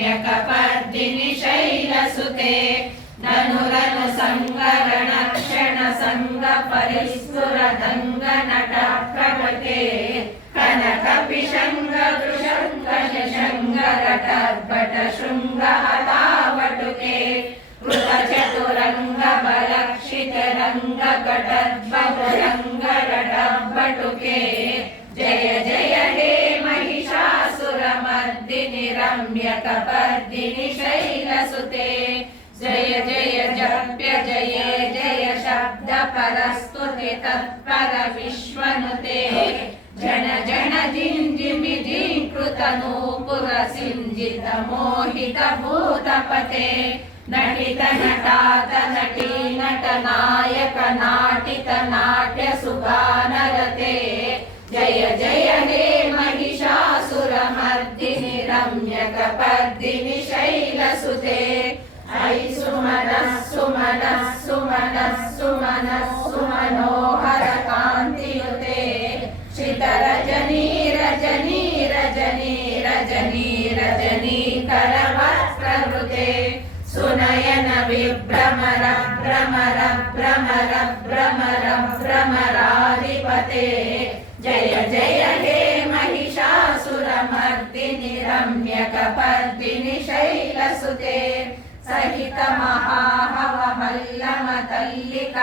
रम्यकपर्दिनि शैलसुते धनुरनु संगरण क्षण संग परिस्फुरदंग नट प्रभते कनक पिशंग दृशंग शशंग रटर्भट शृंग हतावटुके कृत चतुरंग बलक्षित रंग कटद्भुजंग रटभटुके जय जय हे महिषासुरमर्दिनि रम्यकपर्दिनि शैलसुते जय जय जप्य जय जय शब्द परस्तुति तत्पर विश्वनुते जन जन जिंजिमि जिंकृत नूपुर सिंजित मोहित भूतपते नटित नटात नटी नट नायक नाटित नाट्य सुगानरते जय जय हे महिषासुरमर्दिनि रम्यकपर्दिनि शैलसुते ऐ सुमनः सुमनः सुमनः सुमनः सुमनोहर कान्तियुते श्रितरजनी रजनी रजनी रजनी रजनी करवस्त्रवृते सुनयन विभ्रमर भ्रमर भ्रमर भ्रमर भ्रमराधिपते जय जय हे महिषासुरमर्दिनि रम्यकपर्दिनि शैलसुते सहित महाहव मल्लम तल्लिक